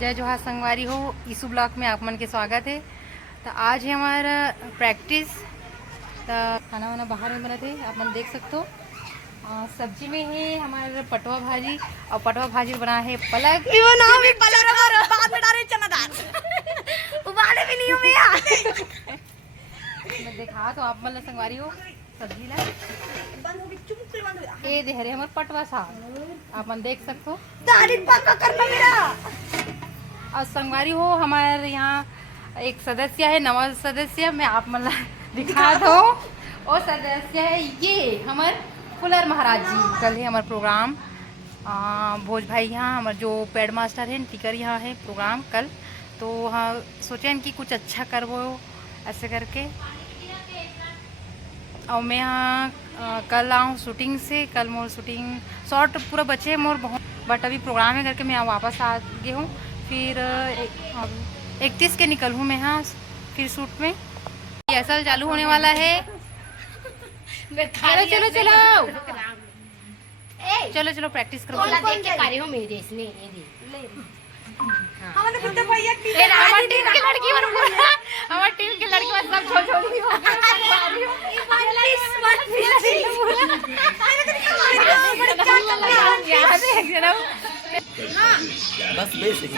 जय जोहार संगवारी हो। ईसु ब्लॉक में आप मन के स्वागत है। तो आज है हमारा प्रैक्टिस। तो खाना वाना बाहर में बना थे, आप मन देख सकते हो। सब्जी में है हमारा पटवा भाजी, और पटवा भाजी बना है पलक। मैं दिखा तो आप मन संगवारी हो सब्जी ला ए दे रहे हमारे पटवा साग, आप मन देख सकते हो। और संगवारी हो हमारे यहाँ एक सदस्य है, नवा सदस्य मैं आप मन दिखा दो। और सदस्य है ये हमारे फुलर महाराज जी। कल है हमारा प्रोग्राम भोज भाई यहाँ हमारे जो पैड मास्टर है टीकर यहाँ है प्रोग्राम कल। तो हाँ सोचे कि कुछ अच्छा करवो ऐसे करके। और मैं यहाँ कल आऊँ शूटिंग से। कल मोर शूटिंग शॉर्ट पूरा बचे मोर बहुत, बट अभी प्रोग्राम है करके मैं यहाँ वापस आ गई हूँ। फिर 31 के निकल हूँ मैं यहाँ फिर शूट में। असल चालू होने वाला है। चलो चलो चलो चलो चलो प्रैक्टिस करो। हमारे टीम की लड़की बस सब छोड़ बस बेसिक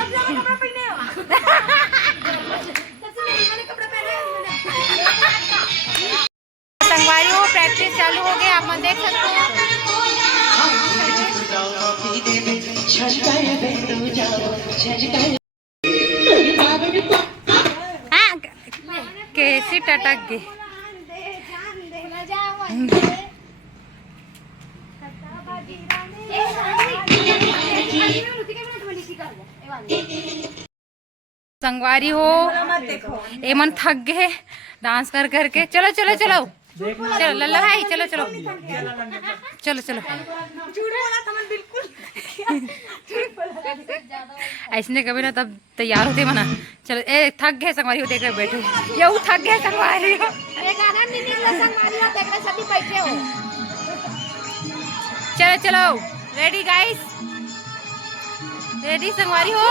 संगवारी हो प्रैक्टिस चालू हो गई, आप मन देख सकते हो। कैसे टटक गए। संगवारी हो एमन थक गए डांस कर करके। चलो चलो चलो चलो लल्ला भाई चलो चलो चलो चलो। ऐसने कभी ना तब तैयार होते मना। चलो ए थक गए संगवारी हो देख रहे बैठे। ये थक गए संगवारी हो। चलो चलो रेडी गाइस, रेडी संगवारी हो।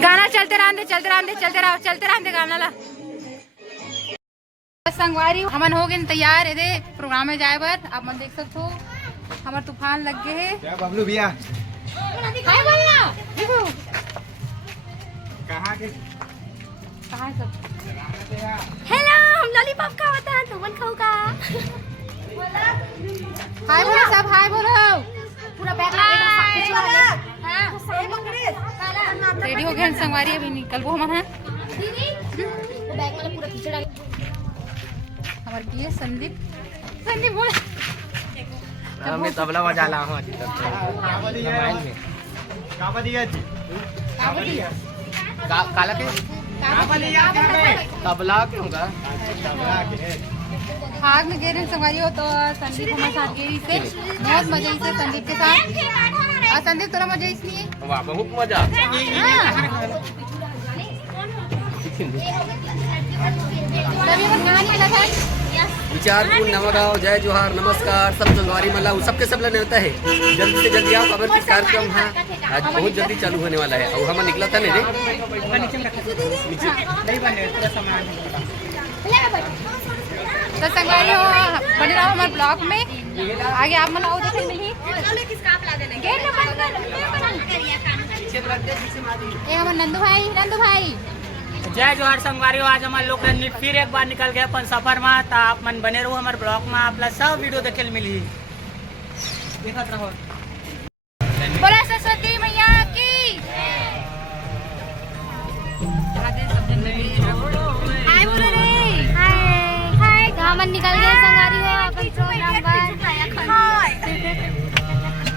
गाना चलते रहने चलते रहने चलते रहने गाना ला। संगवारी हमन हो गए तैयार है प्रोग्राम में जाए बर। आप मन देख सकते हो हमार तूफान लग गए है। क्या बबलू भैया कहाँ के कहाँ सब। हेलो, हम लॉलीपॉप खावता है, तुमन खाऊगा। हाय बोलो सब, हाय बोलो। पूरा बैग रेडी हो गए संगवारी, अभी निकल वो हमारा बैग में पूरा खींच डाल। हमारे की है संदीप। संदीप बोल। मैं तबला बजा रहा हूँ। काला के तबला के होगा। आग में गए संगवारी हो तो संदीप हमारे साथ गई से बहुत मजा से संदीप के साथ। और संदीप थोड़ा मजा इसलिए वाह बहुत मजा। विचारपुर नवगांव जय जोहार नमस्कार सब संगवारी मला सबके सब लेने होता है। जल्दी से जल्दी आओ, खबर की कार्यक्रम है आज बहुत जल्दी चालू होने वाला है। और हम निकला था नहीं तो संगवारी हो बने रहो हमारे ब्लॉग में। आगे आप मन आओ देखे नहीं ये हमारे नंदू भाई। नंदू भाई जय जोहार संगवारी हो। आज हमारे लोग फिर एक बार निकल गए अपन सफर में। तो आप मन बने रहो हमारे ब्लॉग में, आप सब वीडियो देखे मिली देखत रहो। बोला सरस्वती मैया की। हाय बोलो रे। हाय हाय, हमन निकल गए संगारी हो अपन प्रोग्राम पर। हाय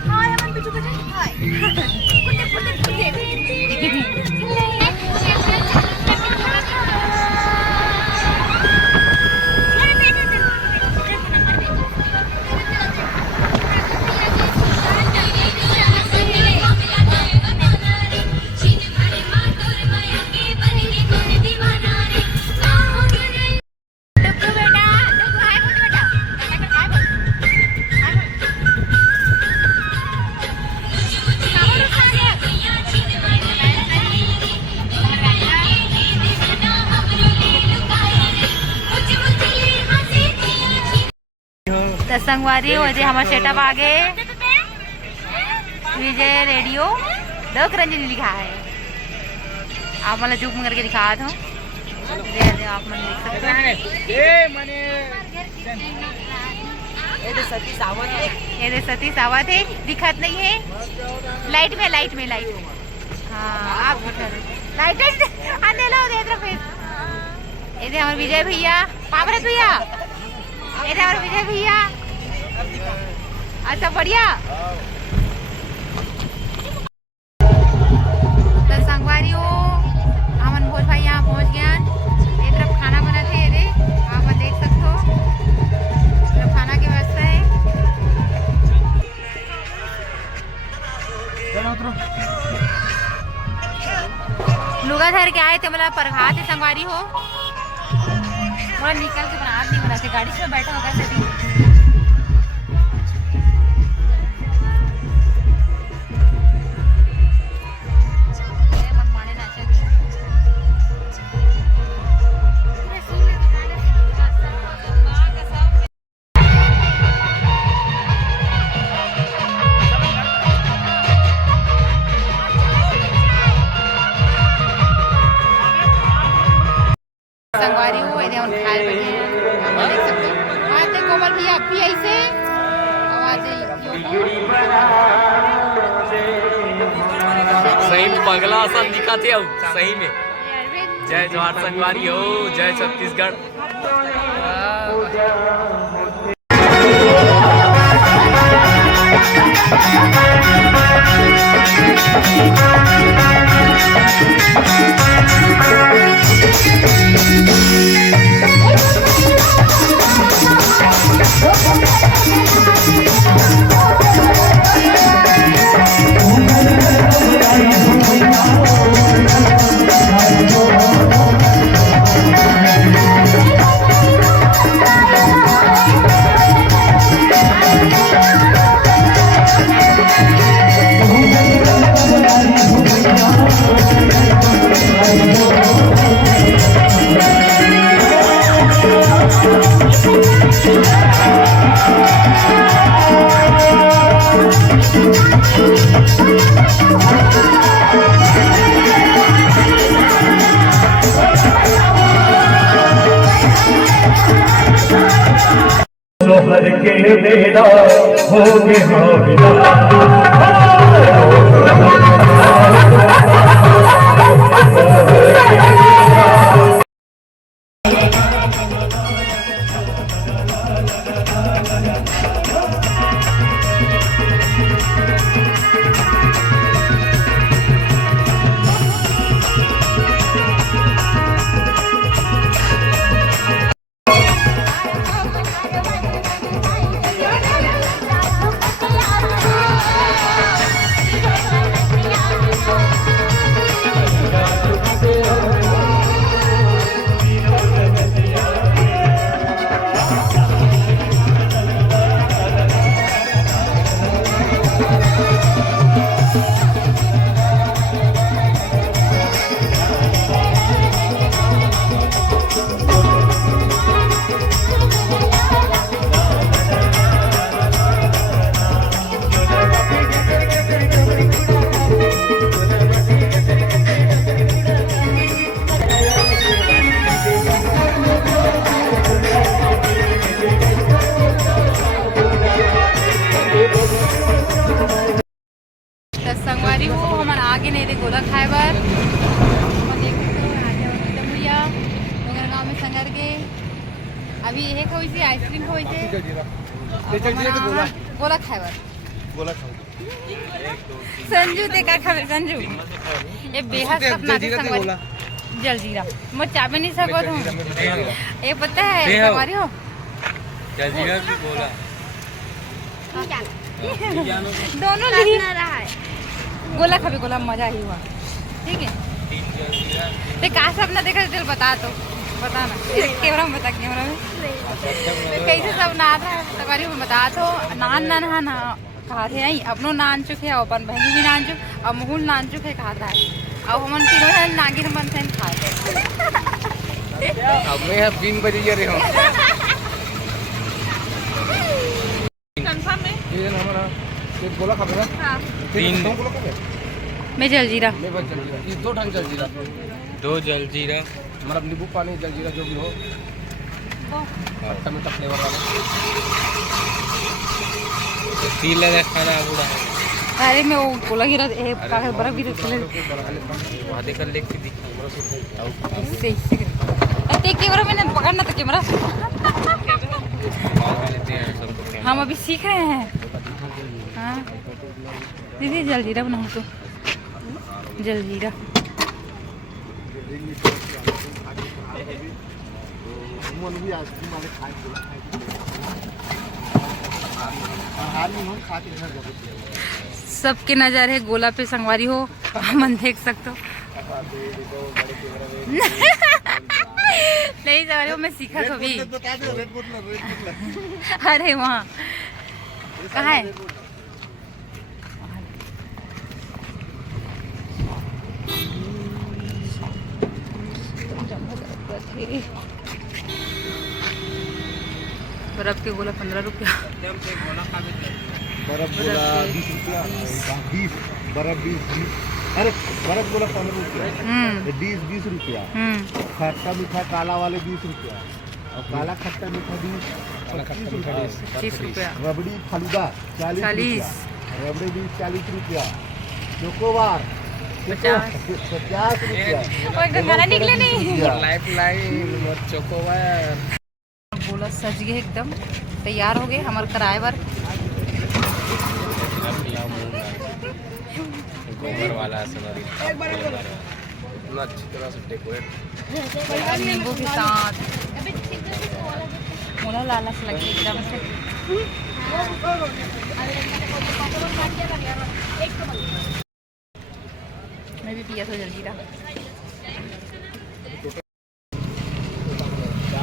हाय हमन बिचू बजे। हाय कुत्ते कुत्ते कुत्ते। तो संगवारी हो जे हमारा सेटअप आगे विजय रेडियो लोक रंजनी लिखा है। आप मतलब जूम करके दिखा दो, आप मन देख सकते हैं। ये सतीश सावत है, दिखत नहीं है लाइट में हाँ आप लाइट अंधेला हो देख रहे। ये हमारे विजय भैया पावरत भैया, ये हमारे विजय भैया। अच्छा बढ़िया। तो संगवारी हो हमन भोज भाई यहाँ पहुँच गया। ये तरफ खाना बना थे, ये आप देख सकते हो तरफ खाना की व्यवस्था है। लुगा धर के आए थे मतलब परघात है संगवारी हो। थोड़ा निकल के बना नहीं बनाते, गाड़ी से बैठा होगा सभी। संगवारी हो ये उन खाए बैठे हैं, आप देख सकते हो। आते कोमल भैया भी ऐसे आवाज सही में पगला सा दिखा थे सही में। जय जवाहर संगवारी हो, जय छत्तीसगढ़। सोहर के बेड़ा हो गया संगवारी हो हमारे आगे नहीं थे गोला खाए बार गाँव में संगर के अभी यही खोई थी आइसक्रीम खोई थे गोला खाए बार संजू ते का खावे संजू ये बेहद सपना थे संगवारी जलजीरा मैं चाबे नहीं सको तुम ये पता है संगवारी हो जलजीरा भी बोला दोनों नहीं रहा है गोला खाबे गोला मजा ही हुआ ठीक है। ते कहा सपना देखा चल बता तो बताना कैमरा में बता कैमरा में कैसे सपना आता है संगवारी में बता तो नान नान हाँ ना कहा थे नहीं अपनो नान चुके है अपन बहनी भी नान चुक अब मुहुल नान चुके कहा था अब हम तीनों है नागिन मन से खाए अब मैं 3 बजे रहे हूँ ये हमारा एक गोला खाएगा। हाँ। 3 गोला खाएगा। मैं जलजीरा। मैं बस जलजीरा। ये 2 ढंग जलजीरा। 2 जलजीरा मतलब नींबू पानी जलजीरा जो भी हो। खट्टा मीठा फ्लेवर वाला। 3 लगा खाना पूरा। अरे मैं वो गोला गिरा बर्फ गिरा वहाँ देखकर लेके दी इससे कैमरा मैंने पकड़ना था कैमरा। हम अभी सीख रहे हैं। हाँ दीदी जलजीरा बनाओ तो जलजीरा। सबके नजर है गोला पे संगवारी हो हम देख सकते हो। नहीं संगवारी हो मैं सीखा तो भी। अरे वहाँ कहाँ है? बर्फ के गोला 15 रुपया। बर्फ गोला 20 रुपया। 20 बर्फ 20। अरे बर्फ गोला 15 रुपया। 20 रुपया। खट्टा मीठा काला वाले 20 रुपया और काला खट्टा मीठा 30 रुपया। रबड़ी फलूदा 40 रुपया। रबड़ी भी 40 रुपया। चोकोबार 50 रुपया। गाना निकले नहीं। लाइफ लाइन चोकोबार गोला सज गए एकदम तैयार हो गए हमारे किराएवर। गोबर वाला सवारी इतना अच्छी तरह से डेकोरेट। नींबू के साथ मोला लालच लगी एकदम से। मैं भी पिया था जलजीरा।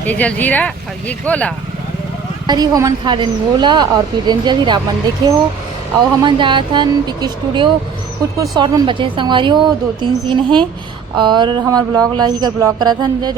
ये जलजीरा और ये गोला अरे हमन खा देन गोला और फिर देन जलजीरा अपन देखे हो। और हमन जाए थन पिक स्टूडियो कुछ शॉर्ट मन बचे संगवारी हो 2-3 सीन हैं और हमारे ब्लॉग ला ही कर ब्लॉग करा था जो